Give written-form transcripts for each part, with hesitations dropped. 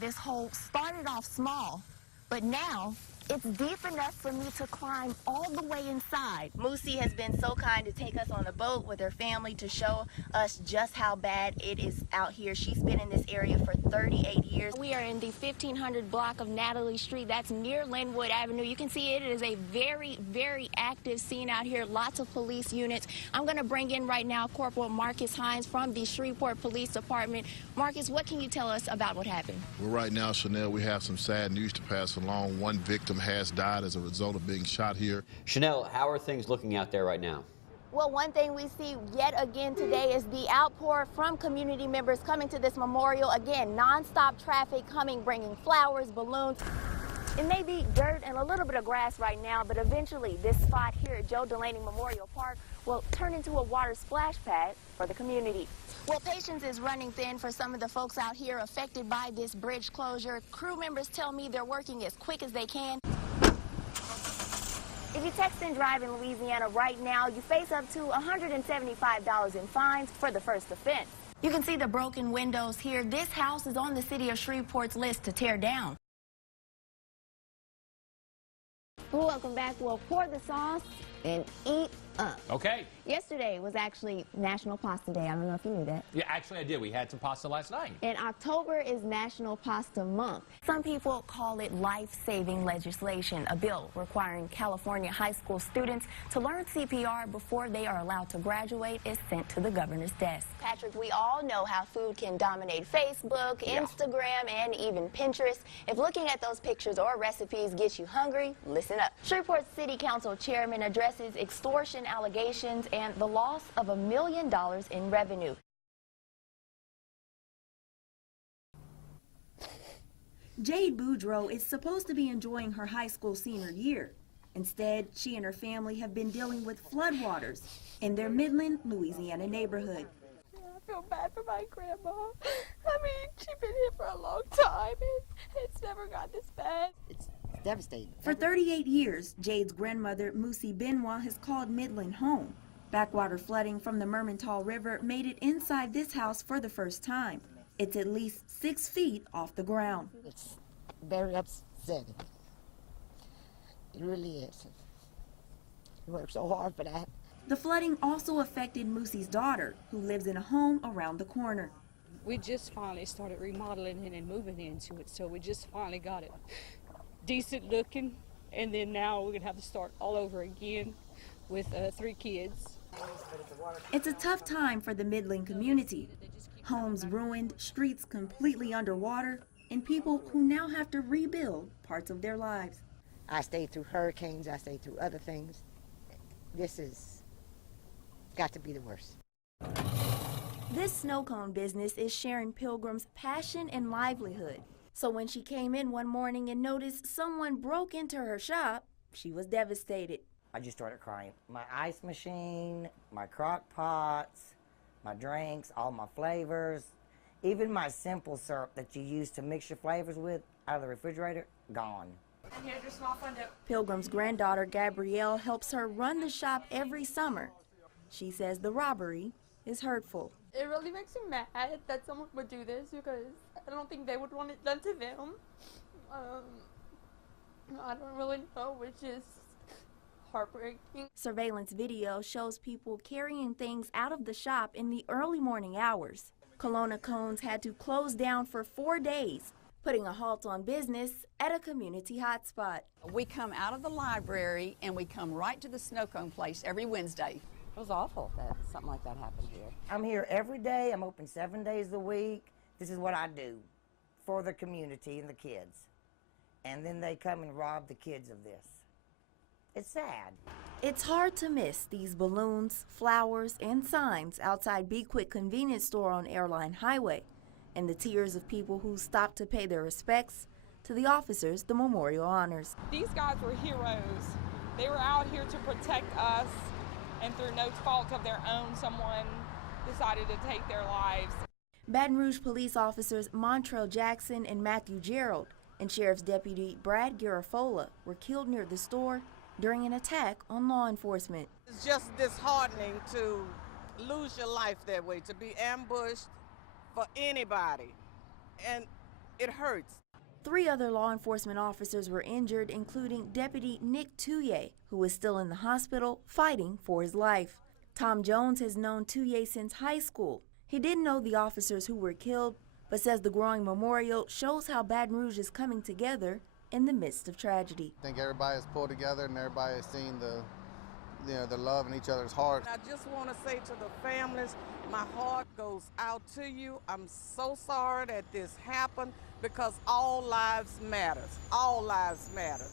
This hole started off small, but now it's deep enough for me to climb all the way inside. Moosey has been so kind to take us on a boat with her family to show us just how bad it is out here. She's been in this area for 38 years. We are in the 1500 block of Natalie Street. That's near Linwood Avenue. You can see it is a very, very active scene out here. Lots of police units. I'm going to bring in right now Corporal Marcus Hines from the Shreveport Police Department. Marcus, what can you tell us about what happened? Well, right now, Chenelle, we have some sad news to pass along. One victim has died as a result of being shot here. Chenelle, how are things looking out there right now? Well, one thing we see yet again today is the outpour from community members coming to this memorial. Again, nonstop traffic coming, bringing flowers, balloons. It may be dirt and a little bit of grass right now, but eventually this spot here at Joe Delaney Memorial Park will turn into a water splash pad for the community. Well, patience is running thin for some of the folks out here affected by this bridge closure. Crew members tell me they're working as quick as they can. If you text and drive in Louisiana right now, you face up to $175 in fines for the first offense. You can see the broken windows here. This house is on the city of Shreveport's list to tear down. Welcome back. We'll pour the sauce and eat up. Okay. Yesterday was actually National Pasta Day. I don't know if you knew that. Yeah, actually I did. We had some pasta last night. And October is National Pasta Month. Some people call it life-saving legislation, a bill requiring California high school students to learn CPR before they are allowed to graduate is sent to the governor's desk. Patrick, we all know how food can dominate Facebook, Instagram, and even Pinterest. If looking at those pictures or recipes gets you hungry, listen up. Shreveport City Council Chairman addresses extortion allegations and the loss of $1 million in revenue. Jade Boudreaux is supposed to be enjoying her high school senior year. Instead, she and her family have been dealing with floodwaters in their Midland, Louisiana neighborhood. I feel bad for my grandma. I mean, she's been here for a long time and it's never got this bad. It's devastating. For 38 years, Jade's grandmother, Moosey Benoit, has called Midland home. Backwater flooding from the Mermentau River made it inside this house for the first time. It's at least 6 feet off the ground. It's very upsetting. It really is. We worked so hard for that. The flooding also affected Moosey's daughter, who lives in a home around the corner. We just finally started remodeling it and moving into it, so we just finally got it decent looking, and then now we're gonna have to start all over again with 3 kids. It's a tough time for the Midland community. Homes ruined, streets completely underwater, and people who now have to rebuild parts of their lives. I stayed through hurricanes, I stayed through other things. This has got to be the worst. This snow cone business is Sharon Pilgrim's passion and livelihood. So when she came in one morning and noticed someone broke into her shop, she was devastated. I just started crying. My ice machine, my crock pots, my drinks, all my flavors, even my simple syrup that you use to mix your flavors with out of the refrigerator, gone. And here's your small window. Pilgrim's granddaughter Gabrielle helps her run the shop every summer. She says the robbery is hurtful. It really makes me mad that someone would do this because I don't think they would want it done to them. I don't really know, which is heartbreaking. Surveillance video shows people carrying things out of the shop in the early morning hours. Kelowna Cones had to close down for 4 days, putting a halt on business at a community hotspot. We come out of the library and we come right to the snow cone place every Wednesday. It was awful that something like that happened here. I'm here every day. I'm open 7 days a week. This is what I do for the community and the kids. And then they come and rob the kids of this. It's sad. It's hard to miss these balloons, flowers, and signs outside Be Quick convenience store on Airline Highway, and the tears of people who stopped to pay their respects to the officers the memorial honors. These guys were heroes. They were out here to protect us, and through no fault of their own, someone decided to take their lives. Baton Rouge police officers Montrell Jackson and Matthew Gerald and Sheriff's Deputy Brad Garafola were killed near the store during an attack on law enforcement. It's just disheartening to lose your life that way, to be ambushed for anybody. And it hurts. 3 other law enforcement officers were injured, including Deputy Nick Touye, who is still in the hospital fighting for his life. Tom Jones has known Touye since high school. He didn't know the officers who were killed, but says the growing memorial shows how Baton Rouge is coming together in the midst of tragedy. I think everybody has pulled together and everybody has seen the love in each other's hearts. I just want to say to the families, my heart goes out to you. I'm so sorry that this happened because all lives matter. All lives matter.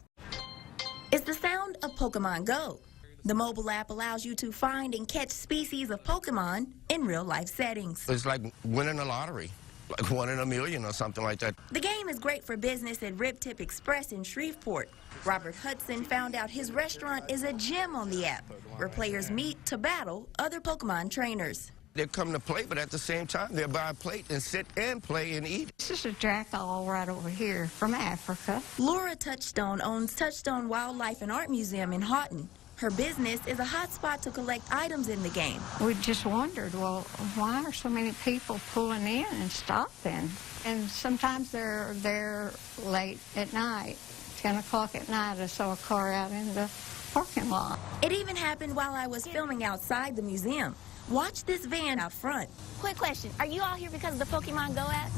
It's the sound of Pokemon Go. The mobile app allows you to find and catch species of Pokemon in real-life settings. It's like winning a lottery, like 1 in a million or something like that. The game is great for business at Rib Tip Express in Shreveport. Robert Hudson found out his restaurant is a gym on the app, where players meet to battle other Pokemon trainers. They come to play, but at the same time, they'll buy a plate and sit and play and eat. This is a jackal right over here from Africa. Laura Touchstone owns Touchstone Wildlife and Art Museum in Houghton. Her business is a hot spot to collect items in the game. We just wondered, well, why are so many people pulling in and stopping? And sometimes they're there late at night, 10 o'clock at night. I saw a car out in the parking lot. It even happened while I was filming outside the museum. Watch this van out front. Quick question. Are you all here because of the Pokemon Go app?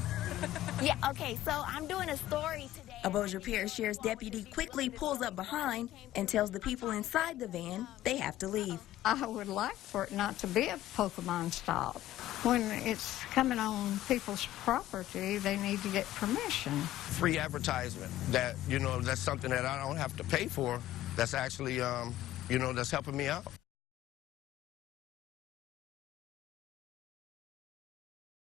Yeah, okay, so I'm doing a story today. A Bossier Parish Sheriff's deputy quickly pulls up behind and tells the people inside the van they have to leave. I would like for it not to be a Pokemon stop. When it's coming on people's property, they need to get permission. Free advertisement that, that's something that I don't have to pay for. That's actually, that's helping me out.